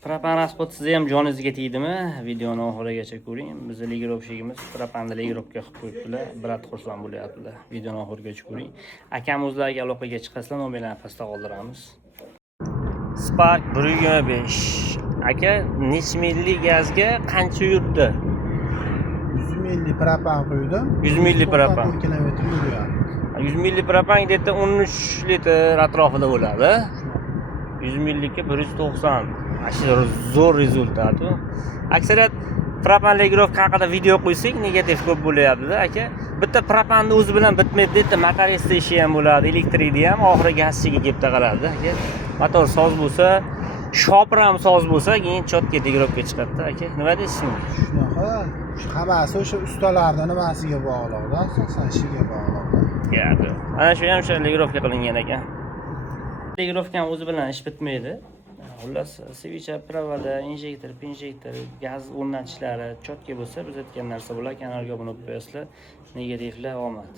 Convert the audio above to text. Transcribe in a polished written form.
Propan rasxodsiz ham joningizga tegdimi? Videoni oxirigacha ko'ring. Biz legirovshigimiz propanda legirovka qilib qo'yibdilar. Brat xursand bo'lyaptilar. Videoni oxirigacha ko'ring. Akam o'zlariga aloqaga chiqasizlar, nomerlarni pastda qoldiramiz. Spark 125. Aka, necha milli gazga qancha yurdi? 100 milli propan qo'ydim. 100 milli propan. Kilometr yuryapti. 100 milli propan deta 13 litr atrofida bo'ladi. 100 millikka 190. Ashir zo'r rezultat. Aksariyat propan legirovka haqida video qo'ysak, negativ ko'p bo'lyapti-da, aka. Bitta propanni o'zi bilan bitmaydi, bitta motorista ishi ham bo'ladi, elektrikda ham, oxiri gazchiga kelib taqaladi, aka. Motor soz bo'lsa, shopir ham soz bo'lsa, keyin chotga legirovka chiqadi, aka. Nima deysiz? Shunaqa, hammasi o'sha ustalarning nimasiga bog'liq-da, asosan ishiga bog'liq. Gap. Ana shu ham legirovka qilingan ekan. Legirovkani o'zi bilan ish bitmaydi. Xullas, switch pravada, injektor, gaz o'rnatishlari chotga bo'lsa, biz aytgan narsa bo'lar, kanalga obuna bo'lib qo'yasizlar. Negativlar omad.